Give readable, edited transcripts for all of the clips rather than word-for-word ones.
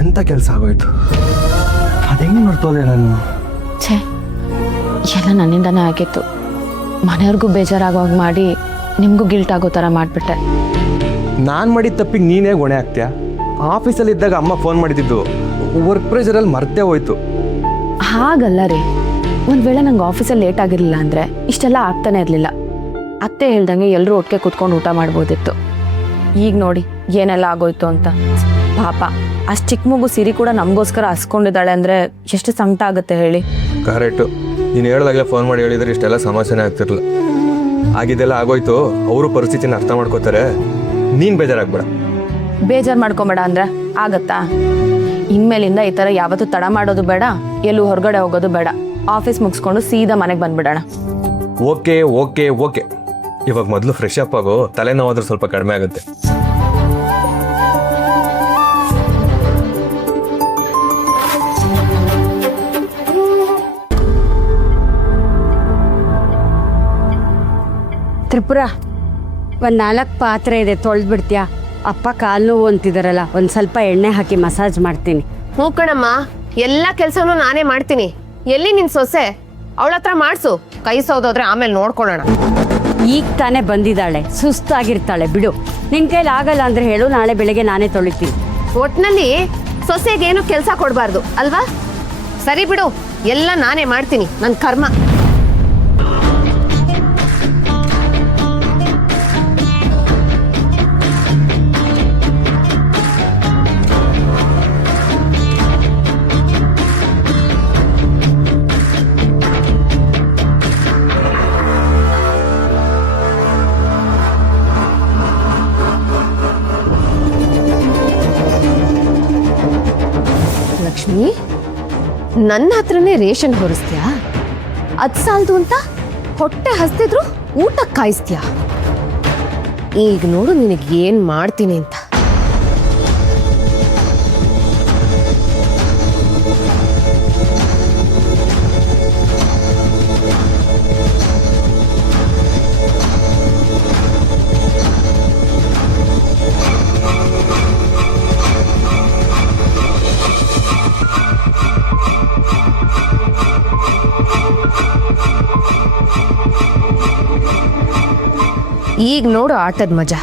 ಎಂಥ ಕೆಲಸ ಆಗೋಯ್ತು. ಅದು ಹೆಂಗೆ ನೋಡ್ತೋದೆ ನಾನು. ಛೇ, ಎಲ್ಲ ನನ್ನಿಂದನೇ ಆಗಿತ್ತು. ಮನೆಯವ್ರಿಗೂ ಬೇಜಾರಾಗುವಾಗ ಮಾಡಿ ನಿಮಗೂ ಗಿಲ್ಟ್ ಆಗೋ ಥರ ಮಾಡಿಬಿಟ್ಟೆ. ನಾನು ಮಾಡಿದ ತಪ್ಪಿಗೆ ನೀನೇ ಹೊಣೆ ಆಗ್ತೀಯಾ? ಆಫೀಸಲ್ಲಿ ಇದ್ದಾಗ ಅಮ್ಮ ಫೋನ್ ಮಾಡಿದ್ದು ವರ್ಕ್ ಪ್ರೆಷರಲ್ಲಿ ಮರ್ತೇ ಹೋಯ್ತು. ಹಾಗಲ್ಲ ರೀ, ಒಂದು ವೇಳೆ ನಂಗೆ ಆಫೀಸಲ್ಲಿ ಲೇಟ್ ಆಗಿರಲಿಲ್ಲ ಅಂದರೆ ಇಷ್ಟೆಲ್ಲ ಆಗ್ತಾನೆ ಇರಲಿಲ್ಲ. ಅತ್ತೆ ಹೇಳ್ದಂಗೆ ಎಲ್ಲರೂ ಒಟ್ಟಿಗೆ ಕೂತ್ಕೊಂಡು ಊಟ ಮಾಡ್ಬೋದಿತ್ತು. ಈಗ ನೋಡಿ ಏನೆಲ್ಲ ಆಗೋಯ್ತು ಅಂತ. ಪಾಪ ಅಷ್ಟು ಚಿಕ್ಕ ಮಗು ಸಿರಿ ಕೂಡ ನಮಗೋಸ್ಕರ ಹಸ್ಕೊಂಡಿದ್ದಾಳೆ ಅಂದರೆ ಎಷ್ಟು ಸಂಕಟ ಆಗುತ್ತೆ ಹೇಳಿ. ಕರೆಕ್ಟು. ನೀನು ಹೇಳ್ದಾಗಲೇ ಫೋನ್ ಮಾಡಿ ಹೇಳಿದ್ರೆ ಇಷ್ಟೆಲ್ಲ ಸಮಸ್ಯೆನೇ ಆಗ್ತಿರಲಿಲ್ಲ. ಆಗಿದ್ದೆಲ್ಲ ಆಗೋಯ್ತು. ಅವರು ಪರಿಸ್ಥಿತಿನ ಅರ್ಥ ಮಾಡ್ಕೋತಾರೆ. ನೀನು ಬೇಜಾರಾಗ್ಬೇಡ. ಬೇಜಾರು ಮಾಡ್ಕೊಬೇಡ ಅಂದರೆ ಆಗತ್ತಾ? ಇನ್ಮೇಲಿಂದ ಈ ಥರ ಯಾವತ್ತೂ ತಡ ಮಾಡೋದು ಬೇಡ, ಎಲ್ಲೂ ಹೊರಗಡೆ ಹೋಗೋದು ಬೇಡ. ಆಫೀಸ್ ಮುಗಿಸ್ಕೊಂಡು ಸೀದಾ ಮನೆಗೆ ಬಂದ್ಬಿಡೋಣ. Okay okay okay. ಇವಾಗ ಮೊದಲು ಫ್ರೆಶ್ ಅಪ್ ಆಗೋ, ತಲೆನೋವಾದ್ರೂ ಸ್ವಲ್ಪ ಕಡಿಮೆ ಆಗುತ್ತೆ. ತ್ರಿಪುರ, ಒಂದು 4 ಪಾತ್ರೆ ಇದೆ, ತೊಳೆದ್ಬಿಡ್ತೀಯಾ? ಅಪ್ಪ ಕಾಲು ನೋವು ಅಂತಿದಾರಲ್ಲ, ಒಂದು ಸ್ವಲ್ಪ ಎಣ್ಣೆ ಹಾಕಿ ಮಸಾಜ್ ಮಾಡ್ತೀನಿ. ಹ್ಞೂ ಕಣಮ್ಮ, ಎಲ್ಲ ಕೆಲಸನೂ ನಾನೇ ಮಾಡ್ತೀನಿ. ಎಲ್ಲಿ ನಿನ್ ಸೊಸೆ? ಅವಳ ಹತ್ರ ಮಾಡಿಸು. ಕೈ ಸೌದೋದ್ರೆ ಆಮೇಲೆ ನೋಡ್ಕೊಳ್ಳೋಣ. ಈಗ ತಾನೇ ಬಂದಿದ್ದಾಳೆ, ಸುಸ್ತಾಗಿರ್ತಾಳೆ, ಬಿಡು. ನಿನ್ನ ಕೈಲಿ ಆಗಲ್ಲ ಅಂದ್ರೆ ಹೇಳು, ನಾಳೆ ಬೆಳಗ್ಗೆ ನಾನೇ ತೊಳಿತೀನಿ. ಒಟ್ನಲ್ಲಿ ಸೊಸೆಗೇನು ಕೆಲಸ ಕೊಡಬಾರ್ದು ಅಲ್ವಾ? ಸರಿ ಬಿಡು, ಎಲ್ಲ ನಾನೇ ಮಾಡ್ತೀನಿ. ನನ್ನ ಕರ್ಮ. ಲಕ್ಷ್ಮಿ, ನನ್ನ ಹತ್ರನೇ ರೇಷನ್ ಹೊರಿಸ್ತೀಯಾ? ಅದ್ ಸಾಲದು ಅಂತ ಹೊಟ್ಟೆ ಹಸ್ತಿದ್ರು ಊಟಕ್ಕೆ ಕಾಯಿಸ್ತೀಯಾ? ಈಗ ನೋಡು ನಿನಗೆ ಏನ್ ಮಾಡ್ತೀನಿ ಅಂತ. ಈಗ ನೋಡು ಆಟದ ಮಜಾ.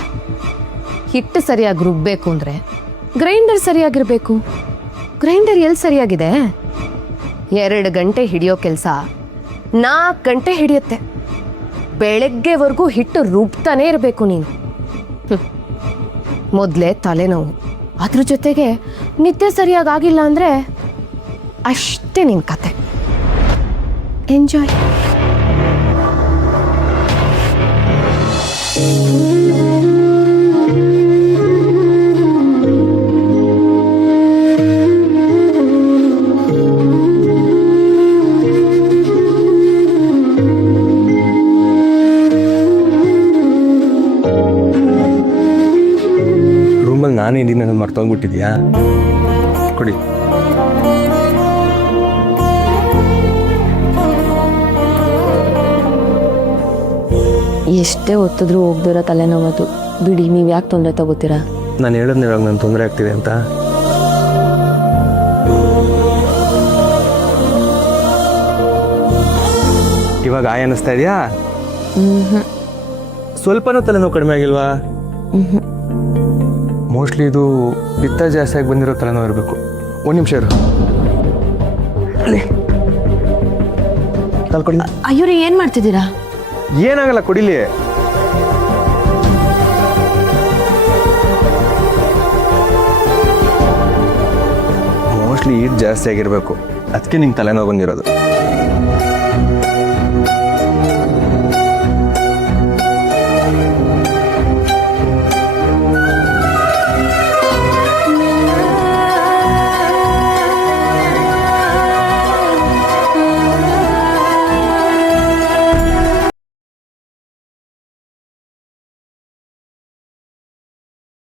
ಹಿಟ್ಟು ಸರಿಯಾಗಿ ರುಬ್ಬೇಕು ಅಂದ್ರೆ ಗ್ರೈಂಡರ್ ಸರಿಯಾಗಿರ್ಬೇಕು. ಗ್ರೈಂಡರ್ ಎಲ್ಲಿ ಸರಿಯಾಗಿದೆ? 2 ಗಂಟೆ ಹಿಡಿಯೋ ಕೆಲಸ 4 ಗಂಟೆ ಹಿಡಿಯುತ್ತೆ. ಬೆಳಗ್ಗೆವರೆಗೂ ಹಿಟ್ಟು ರುಬ್ತಾನೆ ಇರಬೇಕು ನೀನು. ಮೊದಲೇ ತಲೆನೋವು, ಅದ್ರ ಜೊತೆಗೆ ನಿದ್ದೆ ಸರಿಯಾಗಿಲ್ಲ ಅಂದ್ರೆ ಅಷ್ಟೇ ನಿನ್ ಕತೆ. ಎಂಜಾಯ್. ರೂಮಲ್ಲಿ ನಾನೇ ಇದ್ದೀನಿ, ನನ್ನ ಮರ್ತೋಗ್ಬಿಟ್ಟಿದ್ಯಾ? ಕೊಡಿ. ಎಷ್ಟೇ ಒತ್ತಿದ್ರೂ ಹೋಗ್ದಿರೋ ತಲೆನೋವದು. ಬಿಡಿ, ನೀವು ಯಾಕೆ ತೊಂದರೆ ತಗೋತೀರಾ? ನಾನು ಹೇಳಿದ್ನ ಇವಾಗ ನನ್ನ ತೊಂದರೆ ಆಗ್ತಿದೆ ಅಂತ. ಇವಾಗ ಆಯ್ ಅನ್ನಿಸ್ತಾ ಇದೆಯಾ? ಸ್ವಲ್ಪನೂ ತಲೆನೋವು ಕಡಿಮೆ ಆಗಿಲ್ವಾ? ಮೋಸ್ಟ್ಲಿ ಇದು ಪಿತ್ತ ಜಾಸ್ತಿಯಾಗಿ ಬಂದಿರೋ ತಲೆನೋವು ಇರಬೇಕು. 1 ನಿಮಿಷ ಇರು. ತಲ್ಕೊಡಿ. ಅಯ್ಯೋ ರೀ, ಏನು ಮಾಡ್ತಿದ್ದೀರಾ? ಏನಾಗಲ್ಲ, ಕೊಡಿಲಿ. ಮೋಸ್ಟ್ಲಿ ಈಟ್ ಜಾಸ್ತಿ ಆಗಿರಬೇಕು, ಅದಕ್ಕೆ ನಿಂಗೆ ತಲೆನೋವು ಬಂದಿರೋದು.